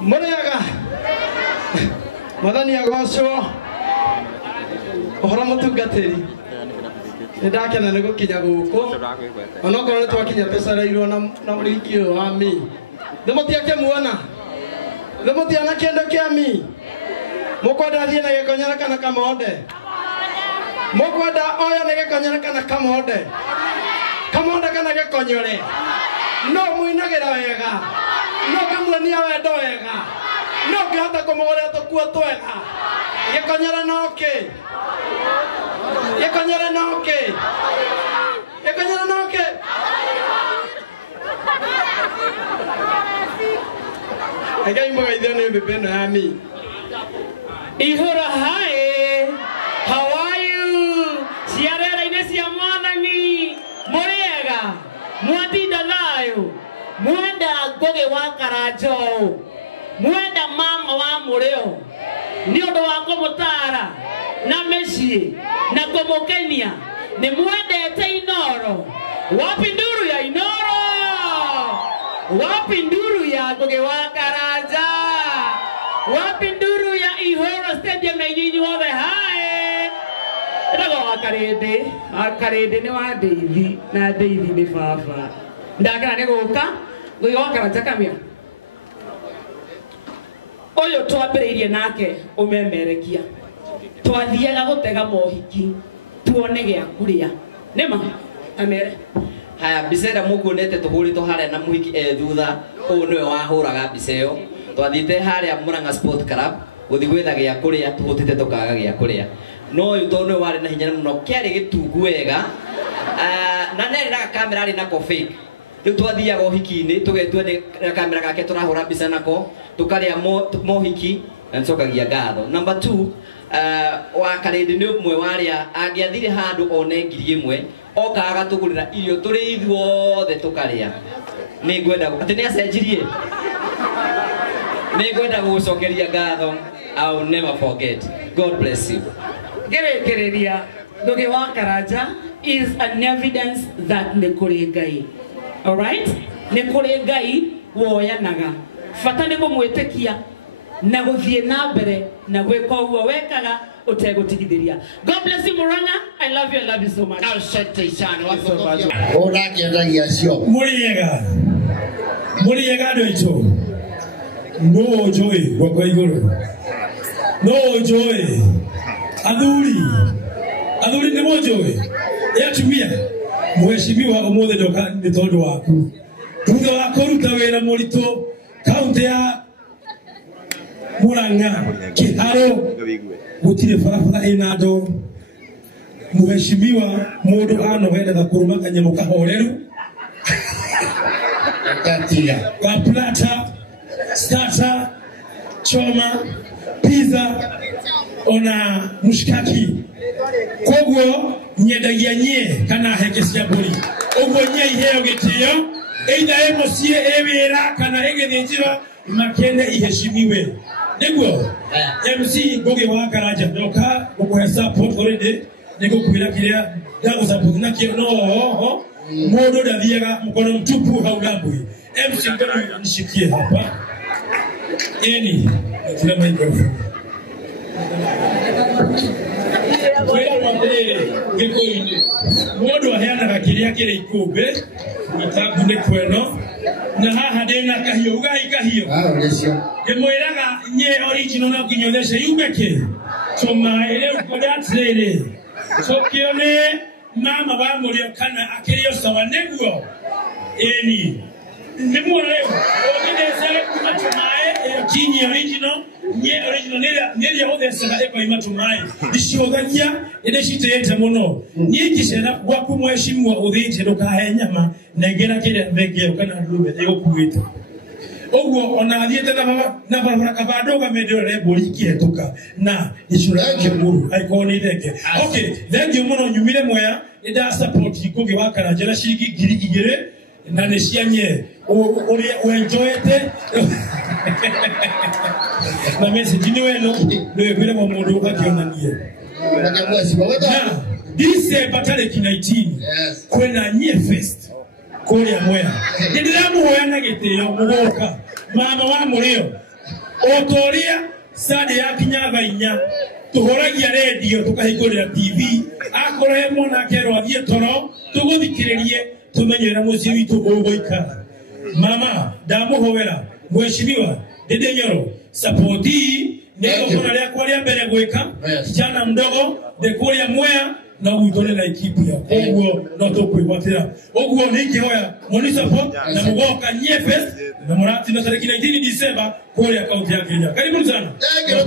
Muriaga. Madani agosho. Ohora mutungatiri. Ndakena niguo kinya guko. Ono korwo twakinya tucareirwo na mwiki wa mi. Ndimutiake muona. Ndimutiana kendo kia mi. Mukwenda thie na gikonyera kana kamonde. Mukwenda oya na gikonyera kana kamonde. Kamonde kana gikonyore. No muinagira wega. No kamuonia wendo wega. No ngihota kumugurira tukuo twega. Gikonyera noki. Gikonyera noki. Gikonyera noki. Agai mugaithio ni bibi ino ya mi. Ihura hai. How are you? Ciarera ine cia mwathani. Muriega. Mwatinda nayo. Mwenda Ngugi wa Karanjo. Mwenda mama wa Murio. Ni undu wa kumutara na meci na kumukenia. Ni mwendete Inoro. Wapi nduru ya Inoro? Wapi nduru ya Ngugi wa Karanja? Wapi nduru ya Ihura Stadium na inyinyi wothe hai? Ndago akarende ni wa Ndeithi na Ndeithi ni baba. Ndakana ni guka Ngugi wa Karanja kamia. Oyo twambiriirie nake umemerekia. Twathiaga gutega mohiki tuone gia kuria. Nima amere. Haya bisera mukunete tuhurito haria na muhiki thutha uyu niwe wahuraga biseo. Twathite haria Murang'a Sport Club guthi gwetha gia kuria tuhutite tukaga gia kuria. No uyu to niwe wari na hinya muno kiari gitungu wega. Na neri na kamera ari nako fake. Riu twathiaga uhiki-ini tugetua na kamera gake turahura mbica nako tukaria mohiki na ncokagia ngatho. Number 2 wa Karindi ni umwe waria angiathire handu one ngiri imwe oka agatugurira irio turi ithuothe tukaria. Ni ngwenda ati ni acenjirie. Ni ngwenda gucokeria ngatho. I will never forget. God bless you. Gerekereria Ngugi wa Karanja is an evidence that ni kuri Ngai. All right? Ni kuri Ngai woyanaga. Fata ni kumwitikia na guthie na mbere na gwika uguo wekaga utegutigithiria. God bless you Murang'a. I love you so much. Asante sana. Ora kiendagia cio. Muriega ndoito. No joy gwakwa iguru. No joy. Athuri ni mojoy. Yatumia. Mheshimiwa umuthe ndoka ni tondu waku. Thutha wa kuruta wira murito kaunti ya Murang'a Kiharo gutire barabara ina ndo. Mheshimiwa mundu anogetha kuruma kanyamo kahoreru katia kaplata starter choma pizza ona mushikaki koguo nyendagia nye kana heke cia mburi uguo nye iheo gitio either emocie ewira kana egithinjira makende iheshimiwe niguo MC Ngugi wa Karanja ndoka gukuhe support already nigukwira kiria ndago support na kio no mundu ndathiaga mkono mtupu hau ngambui MC Ngugi nishikie hapa eni kila microphone Wira mwambere gikoini mundu aheanaga kiria kire ikumbe itabune kweno na haha ndina kahio ugai kahio ngimwiraga nye original na kunyothesha yubeke toma ile ukodatsere sokione mama wa Murio kana akirio sawa neguo eni nimure ogidesere kuma tumae kinyi original nye original nili odesera eko imatumai ishogagia ide shitete muno nyikishera gwaku mweshimwa uthinje ndukahe nyama negera kire mbege kana ndube yokuwita ogwo ona athiete na barabara kabandoga medore bolikie tuka na ishura yake muru aikoni theke okay thank you muno nyumire moya ida support Ngugi wa Karanja na shiringi ngiri igire na nicianye uenjoyete na message ni weno ndio vile kwa mundu akionanie na December 19 kwena nye fest kuria moya ndiramuhoya na gitio mugoka mama wa Murio otoria sade ya kinyava inya tuhoragia radio tukahingurira TV akore mwana kero athie toro tuguthikiririe tumenyera muci witu ugoikara mama ndamuhovera mheshimiwa Dede Nyoro sapoti ndio kuna lya kwa lya mbere gweka kijana mdogo de kuria Mwea na uitore na ekipu ya Kongo na tukwibotera ogwo ni kihoya moni support na mugoka nyefes na murati na tarehe 19 Disemba kuria kaunti ya Kenya. Karibu sana. Ndio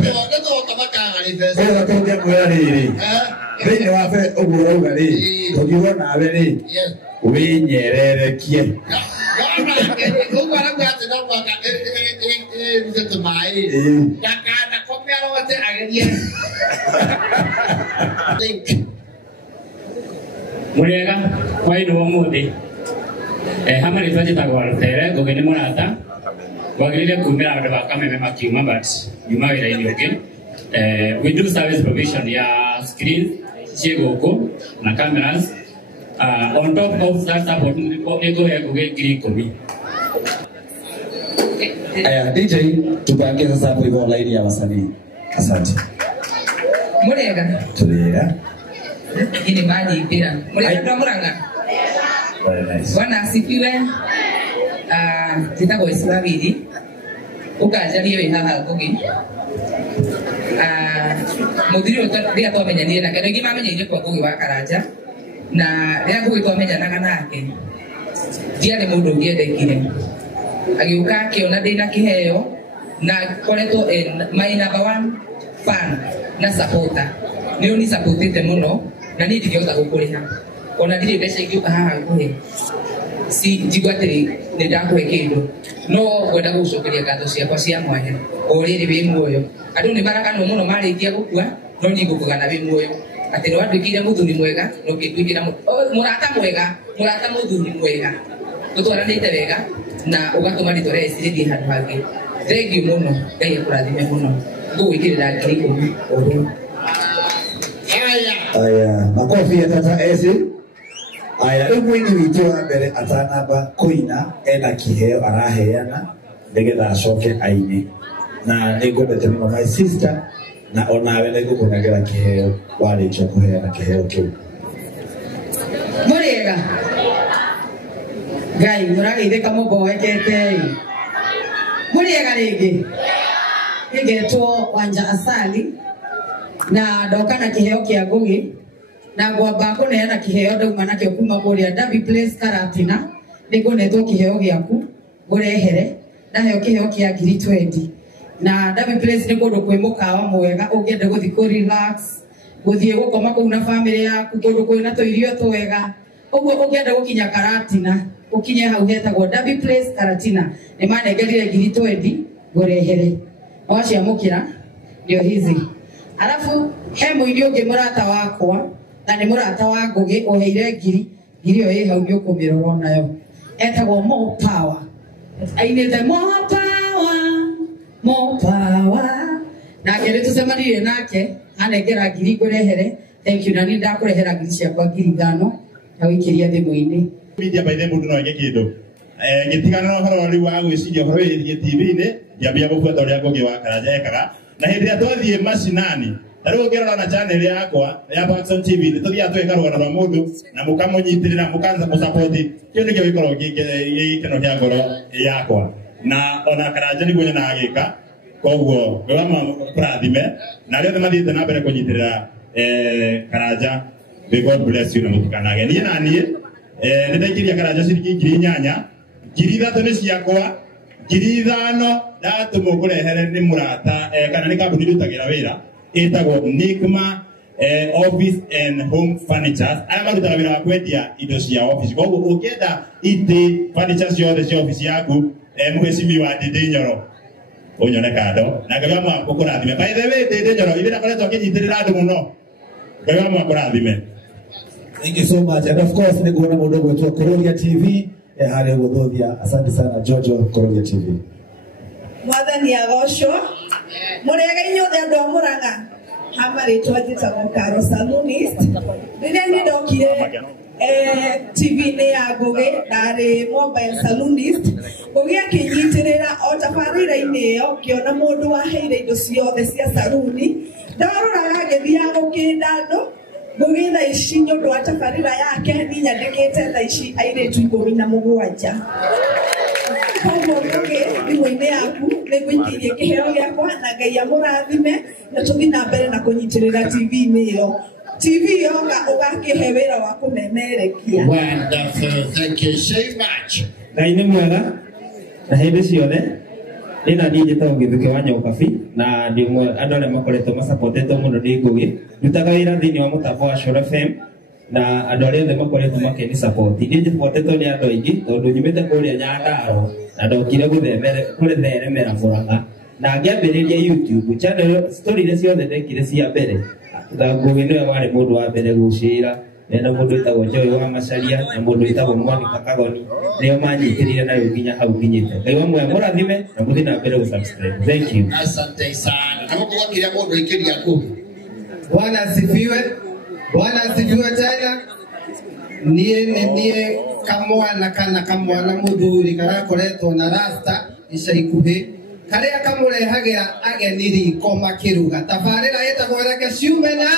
kama kangari pesa. Kwa kaunti ya Mwea Bene wafe ogwo ugari tugiwa na abere winyererekie Murega waino wa muthi hamari twaje tagwarutere ngogene murata gwagirire kumira andu bakameme makiuma but yuma wira ini oke we do service provision ya screens chegoko na cameras on top of that support ego ya kugekiri komi DJ tupange sasa hapo hivyo line ya wasanii. Asante. Murega. Tulia. Ini mali pia. Murega ndo muranga. Very nice. Bwana asifiwe. Titago iswabiri. Ukajalia wi haha gogi. Mudiri ria twamenyanire nake ngi mamenyire kwa gogi wa Karanja na ria gogi twamenyanaga nake. Ndiarĩ mũndũ ũngĩendekire agiuka akiona ndĩna kĩheo na koretwo my number one fan na supporter nĩ ũni supportĩte mũno na niĩ ndingĩhota gũkũrĩha ona ndirĩ mbeca ingĩũka haha ngũhe si njigua atĩrĩ nĩ ndakũhe kĩndũ no ngwenda gũgũcokeria ngatho ciakwa cia mwanya o rĩrĩ wĩ muoyo andũ nĩ maraganwo mũno marĩkia gũkua no niĩ ngũkũgana wĩ muoyo atĩ nĩ wandũkĩire mũthuri mwega no ngĩndũkĩra mũrata mwega mũrata mũthuri mwega tũtwaranĩte wega na ugatuma ritwa rĩa Isiraeli handũ hangĩ thengiũ mũno Ngai akũrathime mũno ngũgwĩkĩrĩra ngiri 10 o rĩu. Aya makofi ya tata Ezi. Aya rĩu mwini witũ wa mbere atanamba kũina ena kĩheo araheana nĩgetha acoke aine na nĩngwendete mũno my sister na onawe nĩngũkũnengera kĩheo warĩkia kũheana kĩheo kĩu. Mũrĩega Ngai mũrageithĩka mũmboekete mũrĩega rĩngĩ nĩngetwo Wanja Asali na ndoka na kĩheo kĩa ngũgĩ na ngwamba kũneana kĩheo ndauma nakĩo kuma kũrĩa Derby Place Karatina nĩngũnetwo kĩheo gĩaku ngũrehere naheo kĩheo kĩa ngiri 20 na Derby Place nĩ kũndũ kwĩ mũkawa mwega ũngĩenda gũthiĩ kũ relax gũthiĩ gũkoma kũu na family yaku kũndũ kwĩna tũirio twega ũguo ũngĩenda gũkinya Karatina ukinye hau hetagwo Derby Place Karatina nĩ manengerire ngiri 20 ngũrehere waciamũkĩra ndio hizi alafu he mũini ũngĩ mũrata wakwa na nĩ mũrata wa ngũgĩ ũheire ngiri ĩyo ĩ hau nĩũkũmĩrora nayo etagwo More Power ainĩte more power nake nĩtũcemanirie nake anengera ngiri ngũrehere thank you na niĩ ndakũrehera ngiri ciakwa ngiri 5 na wĩkĩria thimũ-inĩ media by the mundu no age kindu gitigana no horo ri wa gwiciria horo iri TV-ini yambia gubuata uria ngogi wa Karanja ekaga na hindi ya twathie macinani tari ngirora na channel yakwa ya Baxon TV tuthia tweka rugano rwa mundu na mukamunyitirira mukanza musupport kio nikio gikorwo gikeno kia ngoro yakwa na ona Karanja ni gunya na agika koguo wewa kurathime na rio mathiite na mbere kunyitirira Karanja may God bless you na mutikanage ni na nie nĩndaikiria Karanja ciringi ngiri 8 ngiri 3 nĩ ciakwa ngiri 5 ndatũmwo kũrehere nĩ mũrata kana nĩ kambuni ndutagĩra wĩra ĩtagwo Nigma Office and Home Furnitures aya marutaga wĩra wa kwendia indo cia office koguo ũngĩenda itĩ furniture ciothe cia office yaku mũheshimiwa Dede Nyoro ũnyone kando na Ngai wa mwako kũrathime by the way Dede Nyoro ithe ndakoretwo akĩnyitĩrĩra andũ mũno Ngai wa mwako kũrathime. Thank you so much. And of course, nikuona mudogo wetu wa Kororia TV. Hali guthuthia. Asante sana Jojo Kororia TV. Mwathani agocwo. Murega inyothe andu a Murang'a. Hama ritwa njĩtagwo Karo Salonist. Rĩrĩa niĩ ndokire TV-inĩ ya Ngũgĩ ndarĩ mobile saloonist. Ngũgĩ akĩnyitirĩra o tabarĩra-inĩ ĩyo ngĩona mũndũ waheire indo ciothe cia saruni. Ndaroraga ngĩthiaga gũkĩnda andũ. Ngũgĩ thaa ici nĩ ũndũ wa tabarĩra yake nĩ nyandĩkĩte thaa ici airĩtu 17. Koguo Ngũgĩ thimũ-inĩ yaku nĩngũikĩirie kĩheo gĩakwa na Ngai amũrathime na tũthiĩ na mbere na kũnyitĩrĩra TV-inĩ ĩyo. TV yoga ũgakĩhe wĩra wa kũmemerekia. Wonderful, thank you so much. Ngai nĩ mwega na hĩndĩ ciothe ĩna niĩ njĩtagwo Gĩthũki wa Nyaukabi na ndĩ ũmwe andũ arĩa makoretwo masapotetwo mũno nĩ Ngũgĩ. Ndutaga wĩra thĩinĩ wa mũtambo wa Shore FM na andũ arĩa othe makoretwo makĩni support. Niĩ njĩpotetwo nĩ andũ aingĩ tondũ nyumĩte kũrĩa Nyandarua na ndokire gũtheremera Mũrang'a na ngĩambĩrĩria YouTube channel story iria ciothe ndekire cia mbere. Ngũgĩ nĩwe warĩ mũndũ wa mbere gũcĩra na mũndũ wĩtagwo Joy wa Macharia na mũndũ wĩtagwo Mwani Makagoni nĩo manyitĩrĩire na rĩu nginya hau nginyĩte. Ngai wa mwega mũrathime na mũthiĩ na mbere gũsubscribe. Thank you. Asante sana. Kama kwa kila mũndũ ikĩria Ngũgĩ. Bwana asifiwe. Bwana asifiwe tena. Niĩ kamwana mũthuri karakoretwo na rasta ica ikuhĩ karĩa kamũrehagĩra ageni riko makĩruga. Tabarĩra ĩtagwo Reke ciumena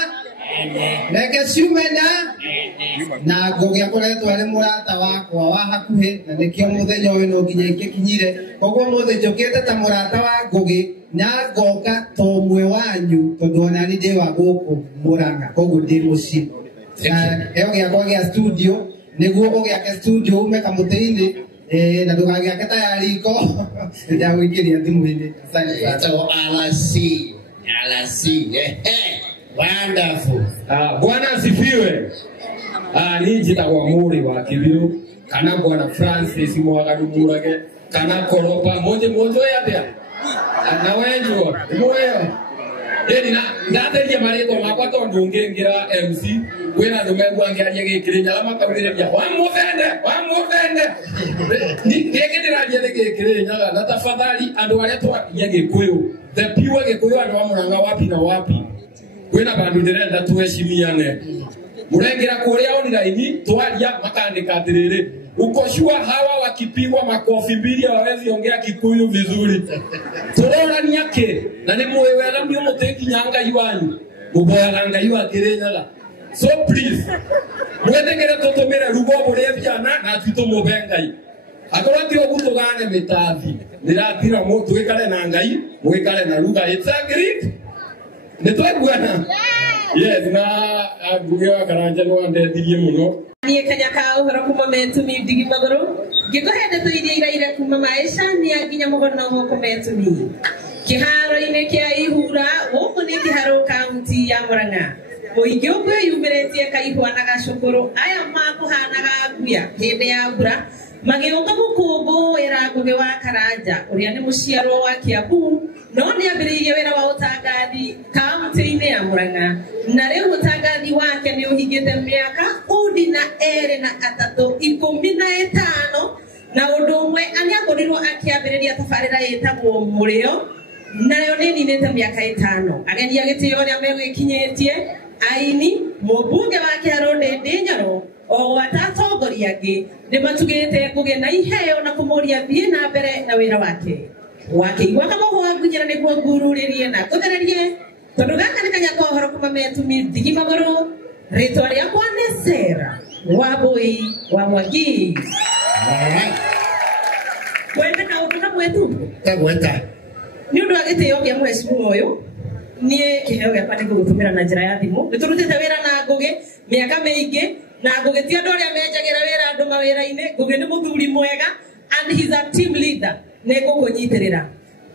na Ngũgĩ akoretwo arĩ mũrata wakwa wa hakuhĩ na nĩkĩo mũthenya ũyũ no nginya ingĩkinyire. Koguo mũthĩ njũkĩte ta mũrata wa Ngũgĩ na ngoka ta ũmwe wanyu tondũ ona niĩ ndĩ wa gũkũ Mũrang'a, koguo ndĩ mũciĩ. Heo gĩakwa gĩa studio nĩguo ũgĩake studio ume kamũtĩ-inĩ na ndũgagĩake ta ya riko ndagũikĩria thimũ-inĩ. Ĩtagwo LC. Wonderful. Bwana asifiwe. Niĩ njĩtagwo Mũrĩ wa Kĩbiũ kana Bwana Francis Mwaganu Mũrage kana Koropa moje atĩa na wenjwo mũyo ĩni ndatheria marĩtwa makwa tondũ ngĩingĩra MC kwĩna andũ megua ngĩaria Gĩkĩrĩnyaga makaugĩrĩria wa mũthende gĩkĩ ndĩraria nĩ Gĩkĩrĩnyaga na tafadhali andũ arĩa twakinya Gĩkũyũ the pure Gĩkũyũ andũ a Mũrang'a wapi na wapi kwĩna bandũ ndĩrenda tuheshimiane mũrengera kũrĩa online twaria makaandĩka atĩrĩrĩ uko sure hawa wakipigwa makofi mbili hawawezi ongea Kikuyu vizuri. Turorania ke na nĩ mũĩ wega nĩ mũtekinya Ngai wanyu mũboyaga Ngai wa Kĩrĩnyaga. So please mwendekere tũtũmĩre rugo bũrĩa biana na tũtũmũbe Ngai. Akorwo ti ũguo tũgane mĩtathi ndĩratira twĩkare na Ngai mwĩkare na ruga. It's agreed. Nĩtwaiguana. Yes, na Ngũgĩ wa Karanja no andethirie mũno. Niĩ Kanyaka ũhoro kuma Metumi Ndigi Magũrũ ngĩkũhe ndeto iria iraire kuma Maĩcania nginya Mũgono gũkũ Metumi kĩharo-inĩ kĩa Ihura gũkũ nĩ kĩharo kaunti ya Mũrang'a. Mũingĩ ũkwĩyumĩrĩtie Kaihua na Gacũkũrũ aya makũhanaga nguya hĩndĩ ya mbura magĩũka gũkũngũĩra Ngũgĩ wa Karanja ũrĩa nĩ mũciarwo wa Kiambu no nĩ ambĩrĩirie wĩra wa ũtangathi kaunti-inĩ ya Mũrang'a na rĩu ũtangathi wake nĩ ũhingĩte mĩaka 15 na ũndũ ũmwe nĩakorirwo akĩambĩrĩria tabarĩra ĩtagwo Mũrĩo nayo nĩ ninĩte mĩaka 5 ageni a gĩtĩo arĩa megwĩkinyĩtie aini mũmbunge wa Kĩharũ Ndĩndĩ Nyarũ o atatongoria angĩ nĩ matugĩte Ngũgĩ na iheo na kũmũria thiĩ na mbere na wĩra wake wakĩigua kamũhũa nginyĩra nĩguo ngururĩrie na ngũthererie tondũ gaka nĩ Kanyaka ũhoro kuma Metumi Ndigi Magũrũ rĩtwa rĩakwa nĩ Sera Wambũi wa Mwangi. Kwenda na ũndũ na mwetu Tagweta nĩ ũndũ wa gĩtĩo kĩa mheshimiwa ũyũ niĩ kĩheo gĩakwa nĩ ngũgũtũmĩra na njĩra ya thimũ. Nĩ tũrutĩte wĩra na Ngũgĩ mĩaka mĩingĩ na Ngũgĩ ti andũ arĩa menjagĩra wĩra andũ mawĩra-inĩ. Ngũgĩ nĩ mũthuri mwega and he's a team leader. Nĩ ngũkũnyitĩrĩra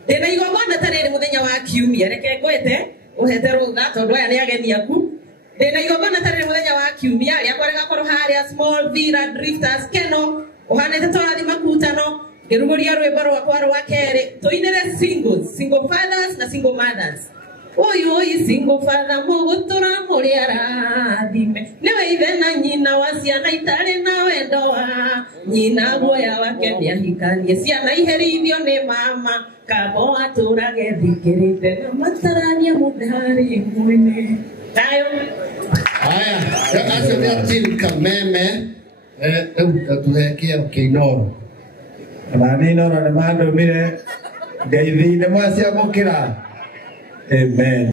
ndĩna igongona ta rĩrĩ mũthenya wa Kiumia reke ngwĩte ũhete rũtha tondũ aya nĩ ageni aku. Ndĩna igongona ta rĩrĩ mũthenya wa Kiumia rĩakwa rĩgakorwo harĩa Small Villa Drifters Keno ũhanĩte tũrathi makutano ngĩrugũria rwĩmbo rwakwa rwa kerĩ tũinĩre singles, single fathers na single mothers. Oi single father mũgũtũra mũrĩ arathime nĩwe ithe na nyina wa ciana itarĩ na wendo wa nyina guoya wake nĩahikanie ciana iherithio nĩ mama kabo atũrage thikĩrĩte na matarania mũndũ harĩ mwene tayo Haya, acio nä atim kameme rä tuhekie kä nani nora nä mandå mire ngeithi nä mwaciamå kä ra amen.